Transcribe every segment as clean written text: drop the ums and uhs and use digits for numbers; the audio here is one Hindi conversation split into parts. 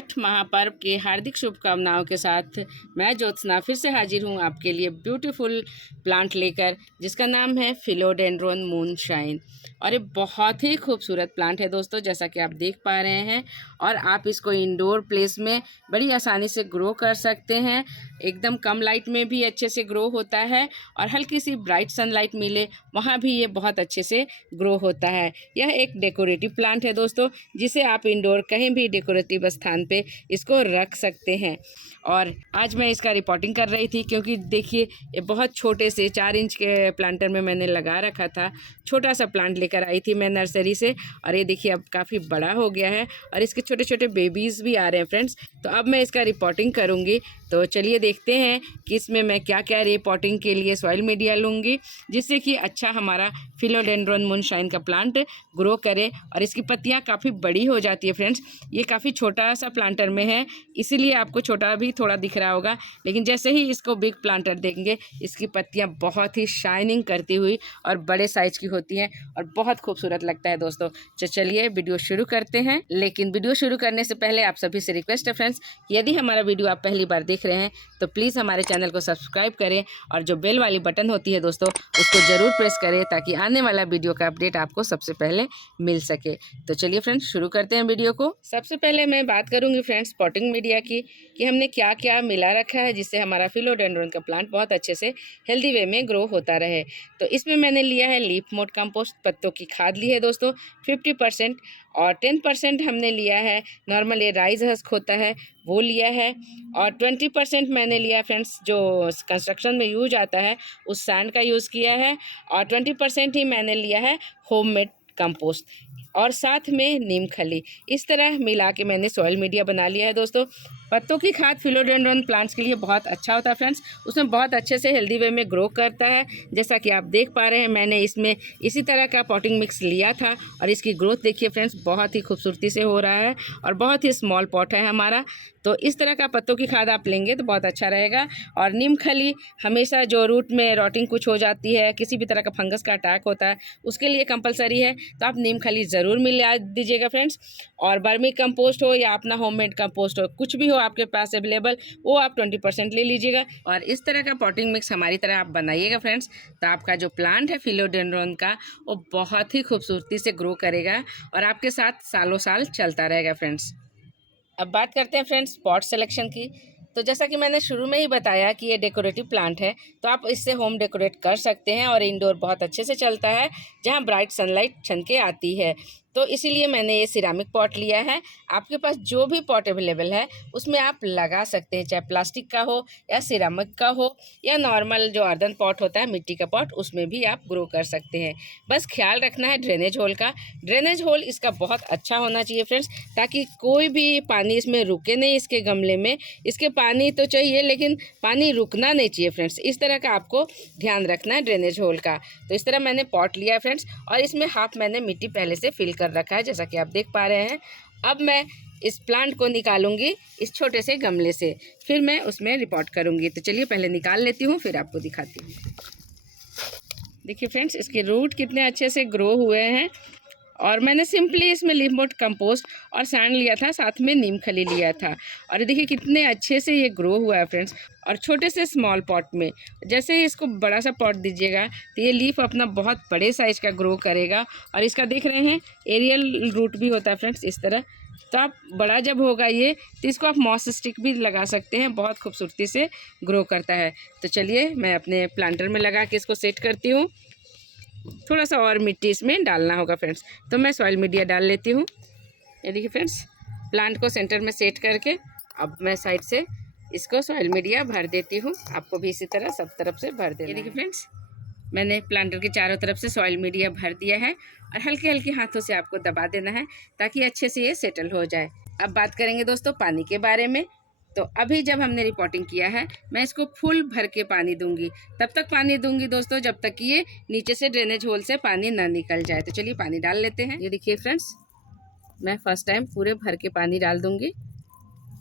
छठ महापर्व के हार्दिक शुभकामनाओं के साथ मैं ज्योत्सना फिर से हाजिर हूँ आपके लिए ब्यूटीफुल प्लांट लेकर, जिसका नाम है फिलोडेंड्रोन मूनशाइन। और ये बहुत ही खूबसूरत प्लांट है दोस्तों, जैसा कि आप देख पा रहे हैं। और आप इसको इंडोर प्लेस में बड़ी आसानी से ग्रो कर सकते हैं। एकदम कम लाइट में भी अच्छे से ग्रो होता है और हल्की सी ब्राइट सनलाइट मिले वहाँ भी ये बहुत अच्छे से ग्रो होता है। यह एक डेकोरेटिव प्लांट है दोस्तों, जिसे आप इंडोर कहीं भी डेकोरेटिव स्थान पे इसको रख सकते हैं। और आज मैं इसका रिपोर्टिंग कर रही थी क्योंकि देखिए ये बहुत छोटे से 4 इंच के प्लांटर में मैंने लगा रखा था। छोटा सा प्लांट लेकर आई थी मैं नर्सरी से, और ये देखिए अब काफ़ी बड़ा हो गया है और इसके छोटे छोटे बेबीज़ भी आ रहे हैं फ्रेंड्स। तो अब मैं इसका रिपोर्टिंग करूँगी। तो चलिए देखते हैं कि इसमें मैं क्या क्या रिपोर्टिंग के लिए सॉइल मीडिया लूँगी, जिससे कि अच्छा हमारा फिलोडेंड्रोन मूनशाइन का प्लांट ग्रो करे। और इसकी पत्तियाँ काफ़ी बड़ी हो जाती है फ्रेंड्स। ये काफ़ी छोटा सा प्लांटर में है, इसीलिए आपको छोटा भी थोड़ा दिख रहा होगा, लेकिन जैसे ही इसको बिग प्लांटर देंगे इसकी पत्तियाँ बहुत ही शाइनिंग करती हुई और बड़े साइज की होती हैं और बहुत खूबसूरत लगता है दोस्तों। तो चलिए वीडियो शुरू करते हैं। लेकिन वीडियो शुरू करने से पहले आप सभी से रिक्वेस्ट है फ्रेंड्स, यदि हमारा वीडियो आप पहली बार देख रहे हैं तो प्लीज़ हमारे चैनल को सब्सक्राइब करें और जो बेल वाली बटन होती है दोस्तों उसको ज़रूर प्रेस करें, ताकि आने वाला वीडियो का अपडेट आपको सबसे पहले मिल सके। तो चलिए फ्रेंड्स शुरू करते हैं वीडियो को। सबसे पहले मैं बात करूंगी फ्रेंड्स पॉटिंग मीडिया की, कि हमने क्या क्या मिला रखा है जिससे हमारा फिलोडेंड्रोन का प्लांट बहुत अच्छे से हेल्दी वे में ग्रो होता रहे। तो इसमें मैंने लिया है लीफ मोड कंपोस्ट, पत्तों की खाद ली है दोस्तों 50%, और 10% हमने लिया है नॉर्मल ये राइस हस्क होता है वो लिया है, और 20% मैंने लिया फ्रेंड्स जो कंस्ट्रक्शन में यूज आता है उस सैंड का यूज़ किया है, और 20% ही मैंने लिया है होममेड कंपोस्ट, और साथ में नीम खली। इस तरह मिला के मैंने सॉइल मीडिया बना लिया है दोस्तों। पत्तों की खाद फिलोडेंड्रोन प्लांट्स के लिए बहुत अच्छा होता है फ्रेंड्स, उसमें बहुत अच्छे से हेल्दी वे में ग्रो करता है। जैसा कि आप देख पा रहे हैं मैंने इसमें इसी तरह का पॉटिंग मिक्स लिया था और इसकी ग्रोथ देखिए फ्रेंड्स बहुत ही खूबसूरती से हो रहा है और बहुत ही स्मॉल पॉट है हमारा। तो इस तरह का पत्तों की खाद आप लेंगे तो बहुत अच्छा रहेगा। और नीम खली हमेशा जो रूट में रॉटिंग कुछ हो जाती है, किसी भी तरह का फंगस का अटैक होता है, उसके लिए कंपलसरी है, तो आप नीम खली ज़रूर मिला दीजिएगा फ्रेंड्स। और बर्मी कंपोस्ट हो या अपना होममेड कंपोस्ट हो, कुछ भी हो आपके पास अवेलेबल, वो आप 20% ले लीजिएगा। और इस तरह का पॉटिंग मिक्स हमारी तरह आप बनाइएगा फ्रेंड्स, तो आपका जो प्लांट है फिलोडेंड्रोन का वो बहुत ही खूबसूरती से ग्रो करेगा और आपके साथ सालों साल चलता रहेगा फ्रेंड्स। अब बात करते हैं फ्रेंड्स पॉट सिलेक्शन की। तो जैसा कि मैंने शुरू में ही बताया कि ये डेकोरेटिव प्लांट है, तो आप इससे होम डेकोरेट कर सकते हैं और इंडोर बहुत अच्छे से चलता है जहां ब्राइट सनलाइट छन के आती है। तो इसीलिए मैंने ये सिरामिक पॉट लिया है। आपके पास जो भी पॉट अवेलेबल है उसमें आप लगा सकते हैं, चाहे प्लास्टिक का हो या सिरामिक का हो या नॉर्मल जो अर्दन पॉट होता है मिट्टी का पॉट, उसमें भी आप ग्रो कर सकते हैं। बस ख्याल रखना है ड्रेनेज होल का। ड्रेनेज होल इसका बहुत अच्छा होना चाहिए फ्रेंड्स, ताकि कोई भी पानी इसमें रुके नहीं। इसके गमले में इसके पानी तो चाहिए लेकिन पानी रुकना नहीं चाहिए फ्रेंड्स, इस तरह का आपको ध्यान रखना है ड्रेनेज होल का। तो इस तरह मैंने पॉट लिया है फ्रेंड्स, और इसमें हाफ मैंने मिट्टी पहले से फिल कर रखा है जैसा कि आप देख पा रहे हैं। अब मैं इस प्लांट को निकालूंगी इस छोटे से गमले से, फिर मैं उसमें रिपोर्ट करूंगी। तो चलिए पहले निकाल लेती हूँ फिर आपको दिखाती हूँ। देखिए फ्रेंड्स इसके रूट कितने अच्छे से ग्रो हुए हैं, और मैंने सिंपली इसमें लीफ मोड कंपोस्ट और सैंड लिया था, साथ में नीम खली लिया था, और देखिए कितने अच्छे से ये ग्रो हुआ है फ्रेंड्स। और छोटे से स्मॉल पॉट में जैसे ही इसको बड़ा सा पॉट दीजिएगा तो ये लीफ अपना बहुत बड़े साइज का ग्रो करेगा। और इसका देख रहे हैं एरियल रूट भी होता है फ्रेंड्स इस तरह। तो आप बड़ा जब होगा ये तो इसको आप मॉस स्टिक भी लगा सकते हैं, बहुत खूबसूरती से ग्रो करता है। तो चलिए मैं अपने प्लांटर में लगा के इसको सेट करती हूँ। थोड़ा सा और मिट्टी इसमें डालना होगा फ्रेंड्स, तो मैं सॉइल मीडिया डाल लेती हूँ। ये देखिए फ्रेंड्स प्लांट को सेंटर में सेट करके अब मैं साइड से इसको सॉइल मीडिया भर देती हूँ। आपको भी इसी तरह सब तरफ से भर देना। ये देखिए फ्रेंड्स मैंने प्लांटर के चारों तरफ से सॉइल मीडिया भर दिया है, और हल्के हल्के हाथों से आपको दबा देना है ताकि अच्छे से ये सेटल हो जाए। अब बात करेंगे दोस्तों पानी के बारे में। तो अभी जब हमने रिपोर्टिंग किया है मैं इसको फुल भर के पानी दूंगी, तब तक पानी दूंगी दोस्तों जब तक कि ये नीचे से ड्रेनेज होल से पानी ना निकल जाए। तो चलिए पानी डाल लेते हैं। ये देखिए फ्रेंड्स मैं फर्स्ट टाइम पूरे भर के पानी डाल दूंगी।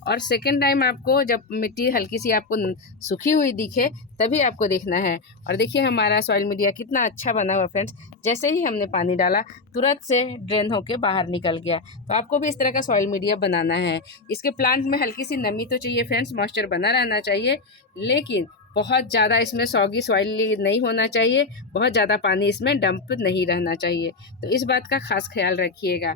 और सेकंड टाइम आपको जब मिट्टी हल्की सी आपको सूखी हुई दिखे तभी आपको देखना है। और देखिए हमारा सॉइल मीडिया कितना अच्छा बना हुआ फ्रेंड्स। जैसे ही हमने पानी डाला तुरंत से ड्रेन होके बाहर निकल गया। तो आपको भी इस तरह का सॉइल मीडिया बनाना है। इसके प्लांट में हल्की सी नमी तो चाहिए फ्रेंड्स, मॉइस्चर बना रहना चाहिए, लेकिन बहुत ज़्यादा इसमें सॉगी सॉइली नहीं होना चाहिए, बहुत ज़्यादा पानी इसमें डंप नहीं रहना चाहिए। तो इस बात का खास ख्याल रखिएगा।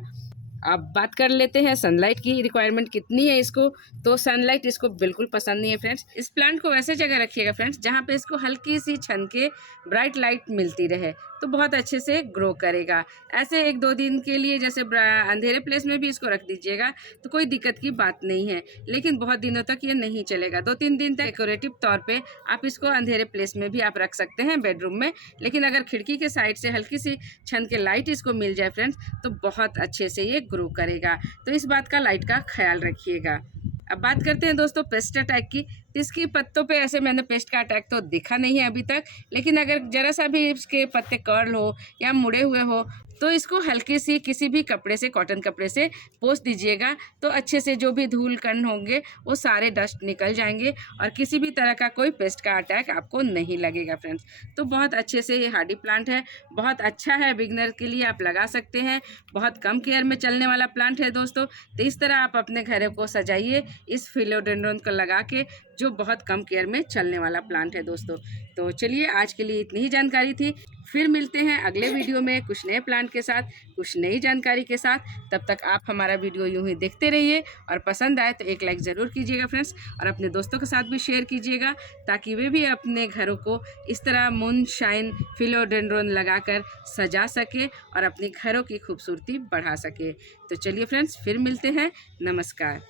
अब बात कर लेते हैं सनलाइट की रिक्वायरमेंट कितनी है इसको। तो सनलाइट इसको बिल्कुल पसंद नहीं है फ्रेंड्स। इस प्लांट को वैसे जगह रखिएगा फ्रेंड्स जहाँ पे इसको हल्की सी छन के ब्राइट लाइट मिलती रहे, तो बहुत अच्छे से ग्रो करेगा। ऐसे 1-2 दिन के लिए जैसे अंधेरे प्लेस में भी इसको रख दीजिएगा तो कोई दिक्कत की बात नहीं है, लेकिन बहुत दिनों तक ये नहीं चलेगा। 2-3 दिन तक डेकोरेटिव तौर पे आप इसको अंधेरे प्लेस में भी आप रख सकते हैं बेडरूम में, लेकिन अगर खिड़की के साइड से हल्की सी छन के लाइट इसको मिल जाए फ्रेंड्स तो बहुत अच्छे से ये ग्रो करेगा। तो इस बात का लाइट का ख्याल रखिएगा। अब बात करते हैं दोस्तों पेस्ट अटैक की। इसकी पत्तों पे ऐसे मैंने पेस्ट का अटैक तो दिखा नहीं है अभी तक, लेकिन अगर ज़रा सा भी इसके पत्ते कर्ल हो या मुड़े हुए हो तो इसको हल्की सी किसी भी कपड़े से, कॉटन कपड़े से पोंछ दीजिएगा, तो अच्छे से जो भी धूल कण होंगे वो सारे डस्ट निकल जाएंगे और किसी भी तरह का कोई पेस्ट का अटैक आपको नहीं लगेगा फ्रेंड्स। तो बहुत अच्छे से ये हार्डी प्लांट है, बहुत अच्छा है, बिगनर के लिए आप लगा सकते हैं। बहुत कम केयर में चलने वाला प्लांट है दोस्तों। तो इस तरह आप अपने घरों को सजाइए इस फिलोडेंड्रॉन को लगा के, जो बहुत कम केयर में चलने वाला प्लांट है दोस्तों। तो चलिए आज के लिए इतनी ही जानकारी थी। फिर मिलते हैं अगले वीडियो में कुछ नए प्लांट के साथ, कुछ नई जानकारी के साथ। तब तक आप हमारा वीडियो यूं ही देखते रहिए और पसंद आए तो एक लाइक ज़रूर कीजिएगा फ्रेंड्स, और अपने दोस्तों के साथ भी शेयर कीजिएगा ताकि वे भी अपने घरों को इस तरह मून शाइन फिलोडेंड्रॉन लगाकर सजा सके और अपने घरों की खूबसूरती बढ़ा सके। तो चलिए फ्रेंड्स फिर मिलते हैं। नमस्कार।